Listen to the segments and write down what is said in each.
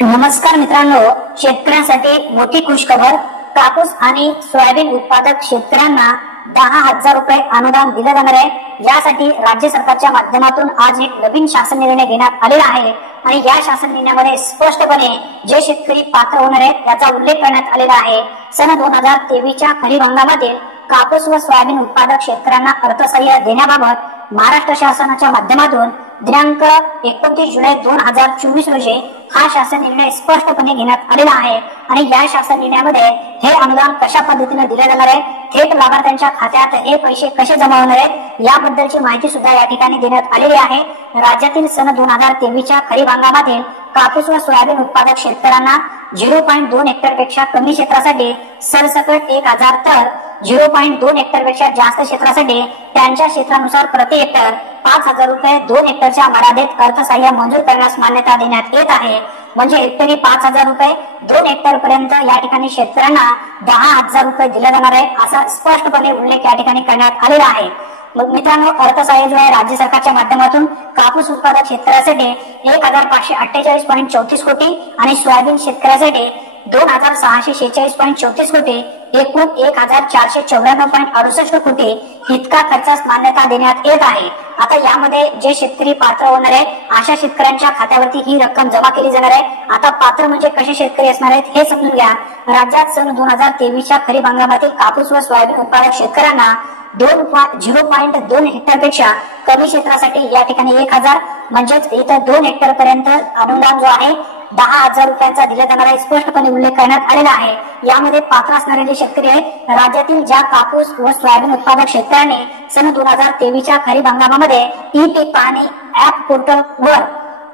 नमस्कार मित्रांनो, शेतकऱ्यांसाठी मोठी खुशखबर. कापूस आणि सोयाबीन उत्पादक शेतकऱ्यांना 10,000 रुपये अनुदान दिले जाणार आहे. यासाठी राज्य सरकारच्या माध्यमातून आज एक नवीन शासन निर्णय घेण्यात आलेला आहे आणि या शासन निर्णयामध्ये स्पष्टपणे जे शेतकरी पात्र होणार आहेत त्याचा उल्लेख करण्यात आलेला आहे. सन 2023च्या खरीप हंगामातील कापूस व सोयाबीन उत्पादक शेतकऱ्यांना अर्थसहाय्य देण्याबाबत महाराष्ट्र शासनाच्या माध्यमातून दिनांक 29 जुलै 2024 रोजी हा शासन निर्णय स्पष्टपणे घेण्यात आलेला आहे आणि या शासन निर्णयामध्ये हे अनुदान कशा पद्धतीने दिले जाणार आहे, थेट लाभार्थ्यांच्या खात्यात हे पैसे कसे जमा होणार आहेत याबद्दलची माहिती सुद्धा या ठिकाणी देण्यात आलेली आहे. राज्यातील सन 2023च्या खरीप हंगामातील कापूस व सोयाबीन उत्पादक शेतकऱ्यांना 0.2 हेक्टर पेक्षा कमी क्षेत्रासाठी सरसकट 1,000 तर 0.2 हेक्टर पेक्षा जास्त क्षेत्रासाठी त्यांच्या क्षेत्रानुसार प्रति हेक्टर 5,000 रुपये 2 हेक्टरच्या मर्यादेत अर्थसहाय्य मंजूर करण्यास मान्यता देण्यात येत आहे. म्हणजे हेक्टरी 5,000 रुपये 2 हेक्टर पर्यंत या ठिकाणी शेतकऱ्यांना 10,000 रुपये दिले जाणार आहे असा स्पष्टपणे उल्लेख या ठिकाणी करण्यात आलेला आहे. मित्रांनो, अर्थसहाय्य जो आहे राज्य सरकारच्या माध्यमातून कापूस उत्पादक शेतकऱ्यासाठी 1,548.34 कोटी आणि सोयाबीन शेतकऱ्यासाठी 2,646.34 कोटी एकूण 1,494.68 कोटी इतका खर्चास मान्यता देण्यात येत आहे. आता यामध्ये जे शेतकरी पात्र होणार आहे अशा शेतकऱ्यांच्या खात्यावरती ही रक्कम जमा केली जाणार आहे. आता पात्र म्हणजे कसे शेतकरी असणार आहेत हे समजून घ्या. राज्यात सन 2023च्या खरीप हंगामातील कापूस व सोयाबीन उत्पादक शेतकऱ्यांना 0.2 हेक्टर पेक्षा कमी क्षेत्रासाठी या ठिकाणी 1,000 म्हणजेच इथं 2 हेक्टर पर्यंत अनुदान जो आहे 10,000 रुपयांचा दिला जाणार आहे स्पष्टपणे उल्लेख करण्यात आलेला आहे. यामध्ये पात्र असणारे जे शेतकरी आहेत राज्यातील ज्या कापूस व सोयाबीन उत्पादक शेतकऱ्यांनी सन 2023च्या खरीप हंगामामध्ये ई पीक पाहणी ऍप पोर्टल वर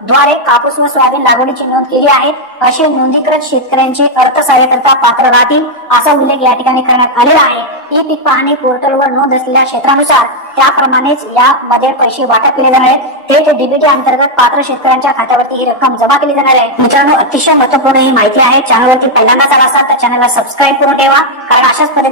द्वारे कापूस व सोयाबीन लागवडीची नोंद केली आहे असे नोंदीकृत शेतकऱ्यांचे अर्थसहाय्यकर्ता पात्र राहतील असा उल्लेख या ठिकाणी करण्यात आलेला आहे. ई पीक पाहणी पोर्टलवर नोंद असलेल्या क्षेत्रानुसार त्याप्रमाणेच यामध्ये पैसे वाटप केले जाणार आहेत. थेट डीबीटी अंतर्गत पात्र शेतकऱ्यांच्या खात्यावरती ही रक्कम जमा केली जाणार आहे. मित्रांनो, अतिशय महत्वपूर्ण ही माहिती आहे. चॅनलवरती पहिल्यांदाच आला असाल तर चॅनलला सबस्क्राईब करून ठेवा, कारण अशाच पद्धतीने